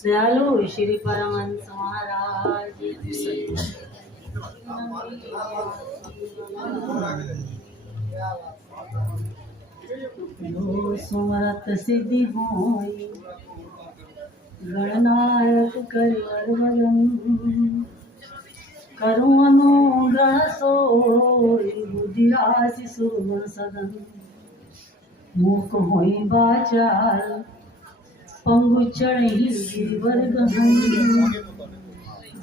दयालु श्री परमहंस महाराज की। जो सुमरत सिद्धि होई गणनायक करिवर वदन, करूँ अनुग्रह सोई बुद्धि राशि सुमन सदन। मूक होई बाचार पंगु चढ़ी गिरिवर गहन,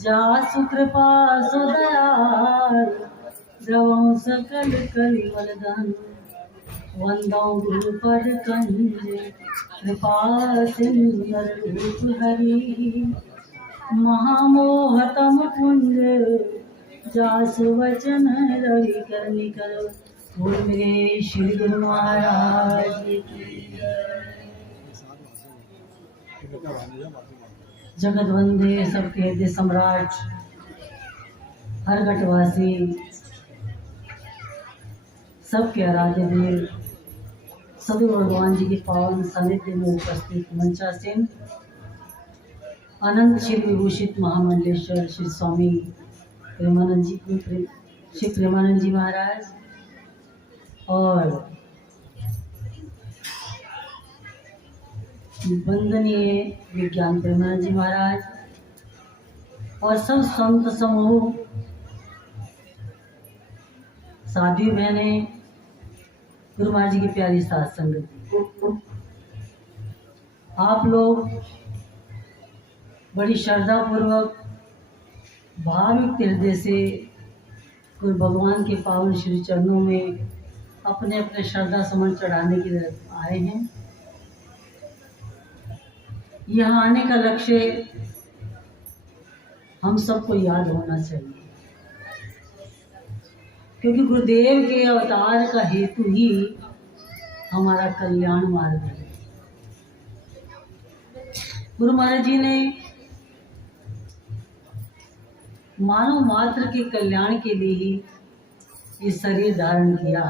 जासु कृपा सदयाल द्रवं सकल कलिवरदन। वंदौ गुरुपद कंज कृपा सिंधु नररूप हरि, महामोहतम पुंज जासु वचन रवि करनि कर। बोल मेरे श्री गुरु महाराज की। जगत वंदे सबके हृदय सम्राट हरघटवासी सबके आराध्य देव सभी भगवान जी के पावन सानिध्य में उपस्थित मंचासीन अनंत श्री विभूषित महामंडलेश्वर श्री स्वामी प्रेमानंद जी महाराज और वंदनीय विज्ञान प्रेमानंद जी महाराज और सब संत समूह, साधु बहने, गुरु महाराज जी की प्यारी साथ संगत, आप लोग बड़ी श्रद्धा पूर्वक भाविक हृदय से गुरु भगवान के पावन श्री चरणों में अपने अपने श्रद्धा सुमन चढ़ाने के लिए आए हैं। यहाँ आने का लक्ष्य हम सबको याद होना चाहिए, क्योंकि गुरुदेव के अवतार का हेतु ही हमारा कल्याण मार्ग है। गुरु महाराज जी ने मानव मात्र के कल्याण के लिए ही ये शरीर धारण किया।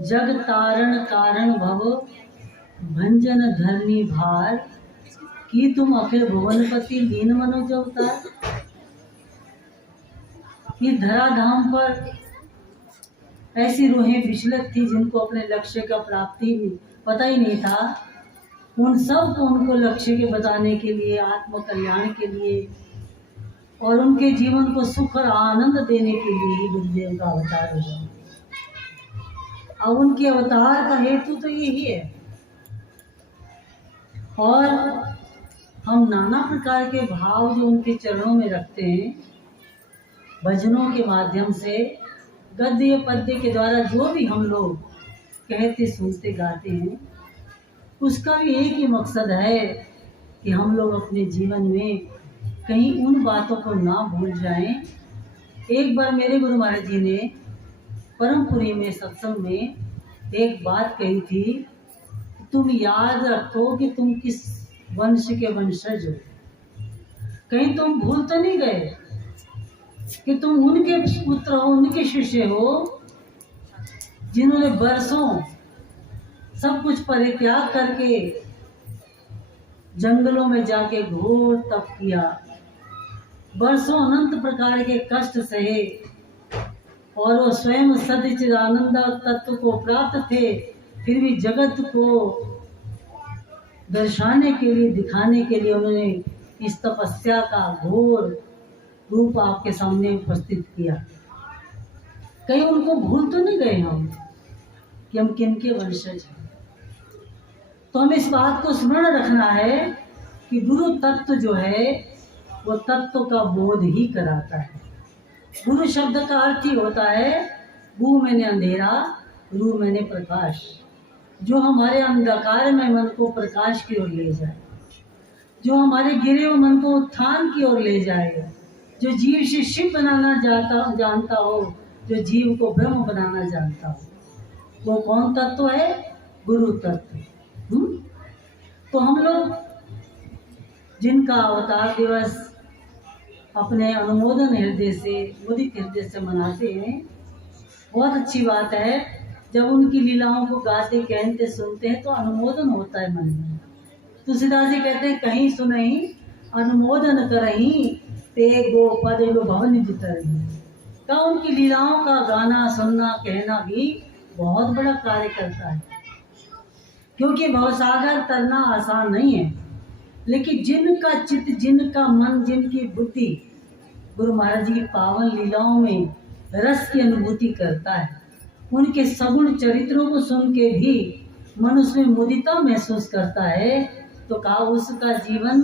जग तारण कारण भव भंजन धरनी भार, की तुम अखिल भुवनपति दीन मनोज अवतार। ये धराधाम पर ऐसी रूहें विचलित थी जिनको अपने लक्ष्य का प्राप्ति पता ही नहीं था। उन सब को उनको लक्ष्य के बताने के लिए, आत्म कल्याण के लिए और उनके जीवन को सुख और आनंद देने के लिए ही गुरुदेव का अवतार हुआ। अब उनके अवतार का हेतु तो यही है। और हम नाना प्रकार के भाव जो उनके चरणों में रखते हैं, भजनों के माध्यम से, गद्य पद्य के द्वारा जो भी हम लोग कहते सुनते गाते हैं, उसका भी एक ही मकसद है कि हम लोग अपने जीवन में कहीं उन बातों को ना भूल जाएं। एक बार मेरे गुरु महाराज जी ने परमपुरी में सत्संग में एक बात कही थी, तुम याद रखो कि तुम किस वंश के वंशज हो। कहीं तुम भूल तो नहीं गए कि तुम उनके पुत्र हो, उनके शिष्य हो, जिन्होंने बरसों सब कुछ परित्याग करके जंगलों में जाके घोर तप किया, बरसों अनंत प्रकार के कष्ट सहे और वो स्वयं सच्चिदानंद तत्व को प्राप्त थे, फिर भी जगत को दर्शाने के लिए, दिखाने के लिए उन्होंने इस तपस्या का घोर रूप आपके सामने उपस्थित किया। कहीं उनको भूल तो नहीं गए हम कि हम किनके वंशज हैं। तो हमें इस बात को स्मरण रखना है कि गुरु तत्व जो है वो तत्व का बोध ही कराता है। गुरु शब्द का अर्थ ही होता है गु मैंने अंधेरा, रू मैंने प्रकाश, जो हमारे अंधकार में मन को प्रकाश की ओर ले जाए, जो हमारे गिरे हुए मन को उत्थान की ओर ले जाएगा, जो जीव से शिव बनाना जानता हो, जो जीव को ब्रह्म बनाना जानता हो, वो कौन तत्व है? गुरु तत्व। तो हम लोग जिनका अवतार दिवस अपने अनुमोदन हृदय से, मुदित हृदय से मनाते हैं, बहुत अच्छी बात है। जब उनकी लीलाओं को गाते, कहते, सुनते हैं तो अनुमोदन होता है मन में। तुलसीदास जी कहते हैं कहीं सुनही अनुमोदन करही ते गो पद लो भवन जितरही। का उनकी लीलाओं का गाना सुनना कहना भी बहुत बड़ा कार्य करता है, क्योंकि भवसागर तरना आसान नहीं है। लेकिन जिनका चित्त, जिनका मन, जिनकी बुद्धि गुरु महाराज जी की पावन लीलाओं में रस की अनुभूति करता है, उनके सगुण चरित्रों को सुन के भी मन उसमें मुदिता महसूस करता है, तो कहा उसका जीवन,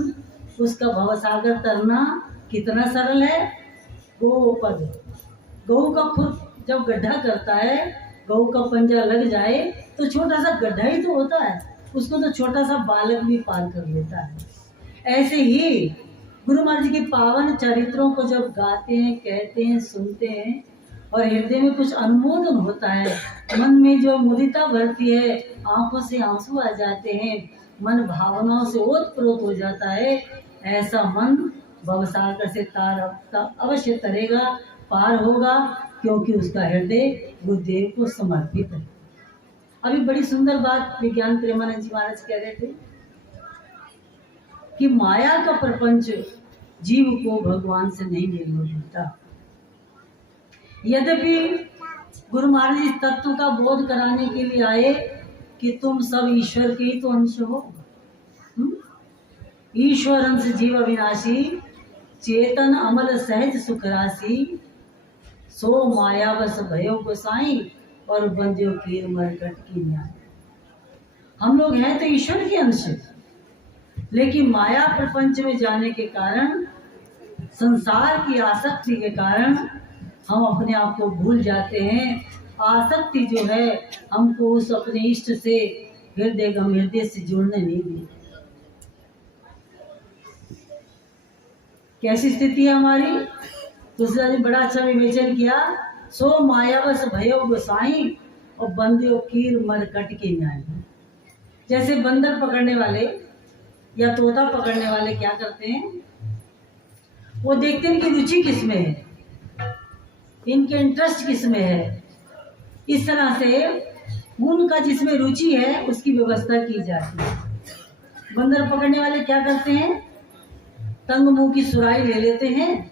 उसका भवसागर तरना कितना सरल है। गोपद, गऊ का खुद जब गड्ढा करता है, गऊ का पंजा लग जाए तो छोटा सा गड्ढा ही तो होता है, उसको तो छोटा सा बालक भी पार कर लेता है। ऐसे ही गुरु महाराज जी के पावन चरित्रों को जब गाते हैं, कहते हैं, सुनते हैं और हृदय में कुछ अनुमोदन होता है, मन में जो मुदिता भरती है, आंखों से आंसू आ जाते हैं, मन भावनाओं से ओतप्रोत हो जाता है, ऐसा मन भवसागर से अवश्य तरेगा, पार होगा, क्योंकि उसका हृदय गुरुदेव को समर्पित है। अभी बड़ी सुंदर बात विज्ञान प्रेमानंद जी महाराज कह रहे थे कि माया का प्रपंच जीव को भगवान से नहीं मिलने देता। यद्यपि गुरु महाराज इस तत्व का बोध कराने के लिए आए कि तुम सब ईश्वर के ही तो अंश हो। ईश्वर अंश जीव अविनाशी, चेतन अमल सहज सुख राशि, सो माया बस भयो गोसाई और बंध्यो कीर मरकट की न्याय। हम लोग हैं तो ईश्वर के अंश, लेकिन माया प्रपंच में जाने के कारण, संसार की आसक्ति के कारण हम अपने आप को भूल जाते हैं। आसक्ति जो है हमको उस अपने इष्ट से, हृदय से जुड़ने नहीं दी। कैसी स्थिति है हमारी? दूसरा ने बड़ा अच्छा विवेचन किया, सो मायावश भयो गोसाई और बंदियों कीर मरकट के न्याय। जैसे बंदर पकड़ने वाले या तोता पकड़ने वाले क्या करते हैं, वो देखते हैं इनकी रुचि किस में है, इनके इंटरेस्ट किस में है। इस तरह से उनका जिसमें रुचि है उसकी व्यवस्था की जाती है। बंदर पकड़ने वाले क्या करते हैं, तंग मुंह की सुराही ले लेते हैं,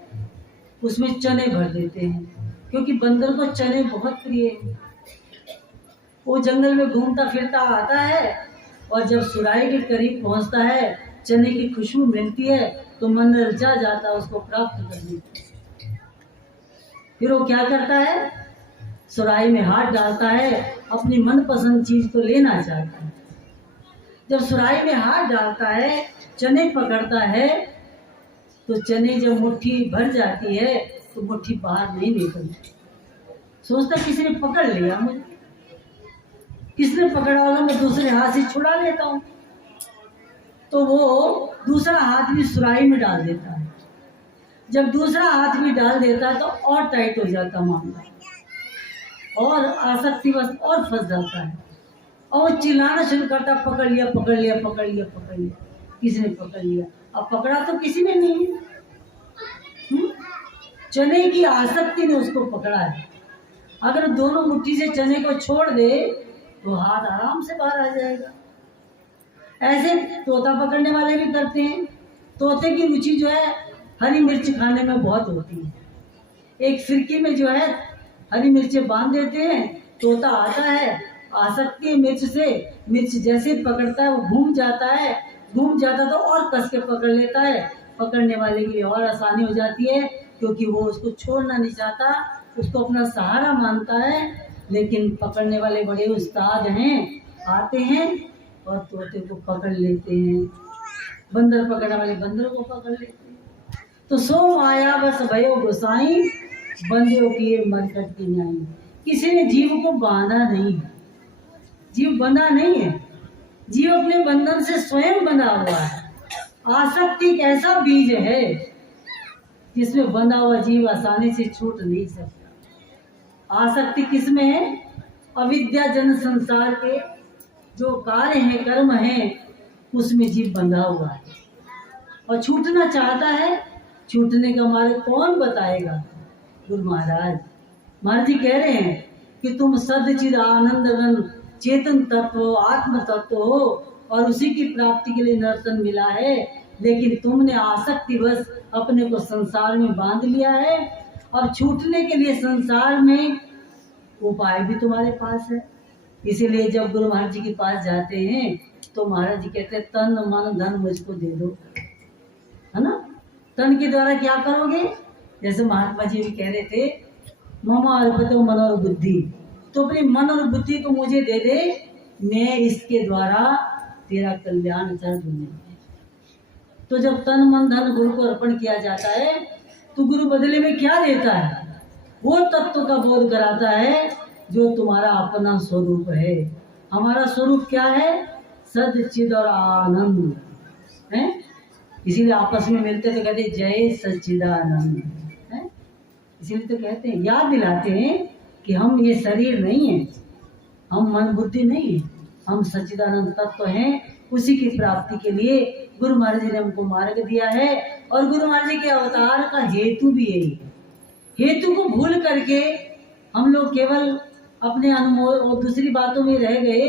उसमें चने भर देते हैं, क्योंकि बंदर को चने बहुत प्रिय है। वो जंगल में घूमता फिरता आता है और जब सुराही के करीब पहुंचता है, चने की खुशबू मिलती है तो मन ललचा जाता है उसको प्राप्त करने की। फिर वो क्या करता है, सुराही में हाथ डालता है, अपनी मनपसंद चीज को लेना चाहता है। जब सुराही में हाथ डालता है, चने पकड़ता है, तो चने जब मुट्ठी भर जाती है तो मुट्ठी बाहर नहीं निकलती। सोचता किसी ने पकड़ लिया मुझे, किसने पकड़ा होगा, मैं दूसरे हाथ से छुड़ा लेता हूँ। तो वो दूसरा हाथ भी सुराही में डाल देता है। जब दूसरा हाथ भी डाल देता है तो और टाइट हो जाता मामला, और आसक्तिवश और फंस जाता है, और वो चिल्लाना शुरू करता, पकड़ लिया पकड़ लिया पकड़ लिया पकड़ लिया, किसने पकड़ लिया। अब पकड़ा तो किसी ने नहीं, चने की आसक्ति ने उसको पकड़ा है। अगर दोनों मुट्ठी से चने को छोड़ दे तो हाथ आराम से बाहर आ जाएगा। ऐसे तोता पकड़ने वाले भी करते हैं। तोते की रुचि जो है हरी मिर्च खाने में बहुत होती है। एक फिरकी में जो है हरी मिर्चें बांध देते हैं, तोता आता है, आसक्ति है मिर्च से, मिर्च जैसे पकड़ता है वो घूम जाता तो और कस के पकड़ लेता है। पकड़ने वाले के लिए और आसानी हो जाती है, क्योंकि वो उसको छोड़ना नहीं चाहता, उसको अपना सहारा मानता है। लेकिन पकड़ने वाले बड़े उस्ताद हैं, आते हैं और तोते को पकड़ लेते हैं, बंदर पकड़ने वाले बंदर को पकड़ लेते हैं। तो सो आया बस भयो गोसाई, बंदियों की मरकट की न्याई। किसी ने जीव को बांधा नहीं है, जीव बंधा नहीं है, जीव अपने बंधन से स्वयं बंधा हुआ है। आसक्ति एक ऐसा बीज है जिसमें बंधा हुआ जीव आसानी से छूट नहीं सकता। आसक्ति किसमें है? अविद्या जन संसार के जो कार्य हैं, कर्म हैं, उसमें जीव बंधा हुआ है और छूटना चाहता है। छूटने का मार्ग कौन बताएगा? गुरु महाराज जी कह रहे हैं कि तुम सद चिद आनंद घन चेतन तत्व हो, आत्म तत्व हो, और उसी की प्राप्ति के लिए नर्तन मिला है, लेकिन तुमने आसक्ति बस अपने को संसार में बांध लिया है और छूटने के लिए संसार में उपाय भी तुम्हारे पास है। इसीलिए जब गुरु महाराज जी के पास जाते हैं तो महाराज जी कहते हैं तन मन धन मुझको दे दो, है ना। तन के द्वारा क्या करोगे, जैसे महात्मा जी भी कह रहे थे ममा अर्पितो मन और बुद्धि, तो अपने मन और बुद्धि को मुझे दे दे, मैं इसके द्वारा तेरा कल्याण कर दूंगा। तो जब तन मन धन गुरु को अर्पण किया जाता है तो गुरु बदले में क्या देता है, वो तत्व का बोध कराता है जो तुम्हारा अपना स्वरूप है। हमारा स्वरूप क्या है, सच्चिद और आनंद है। इसीलिए आपस में मिलते तो कहते जय सच्चिदानंद है। इसीलिए तो कहते हैं, याद दिलाते हैं कि हम ये शरीर नहीं है, हम मन बुद्धि नहीं है, हम सच्चिदानंद तत्व हैं। उसी की प्राप्ति के लिए गुरु महाराज जी ने हमको मार्ग दिया है और गुरु महाराज जी के अवतार का हेतु भी यही है। हेतु को भूल करके हम लोग केवल अपने अनुभव और दूसरी बातों में रह गए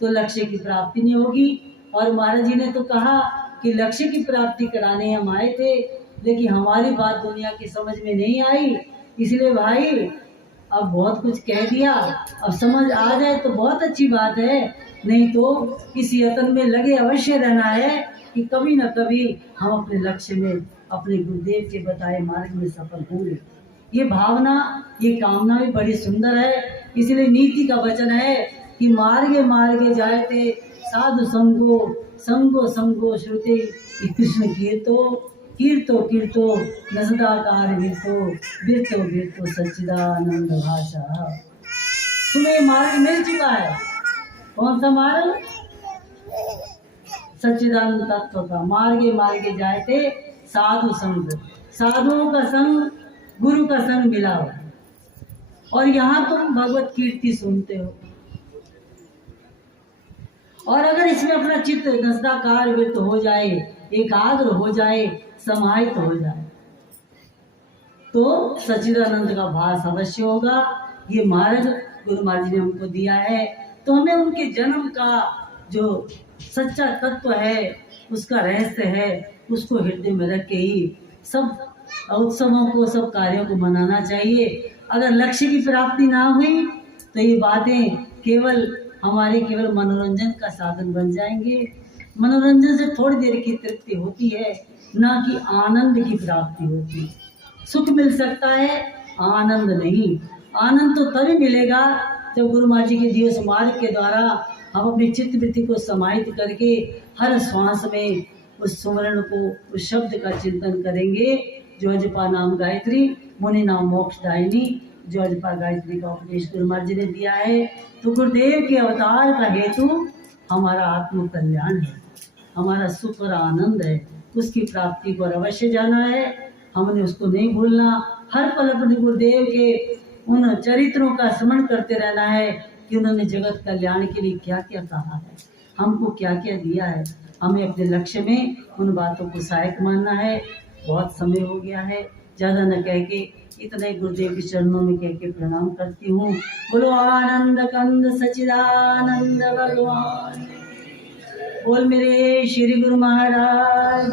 तो लक्ष्य की प्राप्ति नहीं होगी। और महाराज जी ने तो कहा कि लक्ष्य की प्राप्ति कराने हम आए थे, लेकिन हमारी बात दुनिया की समझ में नहीं आई। इसलिए भाई अब बहुत कुछ कह दिया, अब समझ आ जाए तो बहुत अच्छी बात है, नहीं तो इस यत्न में लगे अवश्य रहना है कि कभी न कभी हम अपने लक्ष्य में अपने गुरुदेव के बताए मार्ग में सफल होंगे। ये भावना, ये कामना भी बड़ी सुंदर है। इसलिए नीति का वचन है कि मार्गे मार्गे जायते साधु संगो संगो संगो श्रुते कृष्ण कीर्तो कीर्तो नसदाकार विरतो विरतो सच्चिदानंद भाषा। तुम्हें मार्ग मिल चुका है। कौन सा मार्ग, सच्चिदानंद तत्व का। मार्गे मार्गे जायते साधु संग, साधुओं का संग, गुरु का संग मिला हुआ, और यहाँ तुम भगवत कीर्ति सुनते हो। और अगर इसमें अपना चित्त नसदाकार वृत्त हो जाए, एकाग्र हो जाए, समाहित हो जाए, तो सच्चिदानंद का भास अवश्य होगा। ये मार्ग गुरु महाराज ने हमको दिया है, तो हमें उनके जन्म का जो सच्चा तत्व है, उसका रहस्य है, उसको हृदय में रख के ही सब उत्सवों को, सब कार्यों को मनाना चाहिए। अगर लक्ष्य की प्राप्ति ना हुई तो ये बातें केवल हमारे केवल मनोरंजन का साधन बन जाएंगे। मनोरंजन से थोड़ी देर की तृप्ति होती है, ना कि आनंद की प्राप्ति होती है। सुख मिल सकता है, आनंद नहीं। आनंद तो तभी मिलेगा जब गुरु महाराज जी के दिवस मार्ग के द्वारा हम अपनी चित्त वृत्ति को समाहित करके हर श्वास में उस सुमरण को, उस शब्द का चिंतन करेंगे जो अजपा नाम गायत्री, मुनि नाम मोक्षदायिनी, जो अजपा गायत्री का उपदेश गुरु महाराज जी ने दिया है। तो गुरुदेव के अवतार का हेतु हमारा आत्म कल्याण है, हमारा सुख और आनंद है। उसकी प्राप्ति को अवश्य जाना है, हमने उसको नहीं भूलना। हर पल अपने गुरुदेव के उन चरित्रों का स्मरण करते रहना है कि उन्होंने जगत कल्याण के लिए क्या क्या कहा है, हमको क्या क्या दिया है। हमें अपने लक्ष्य में उन बातों को सहायक मानना है। बहुत समय हो गया है, ज़्यादा न कह के इतने गुरुदेव के चरणों में कह के प्रणाम करती हूँ। बोलो आनंद कंद सच्चिदानंद भगवान, बोल मेरे श्री गुरु महाराज।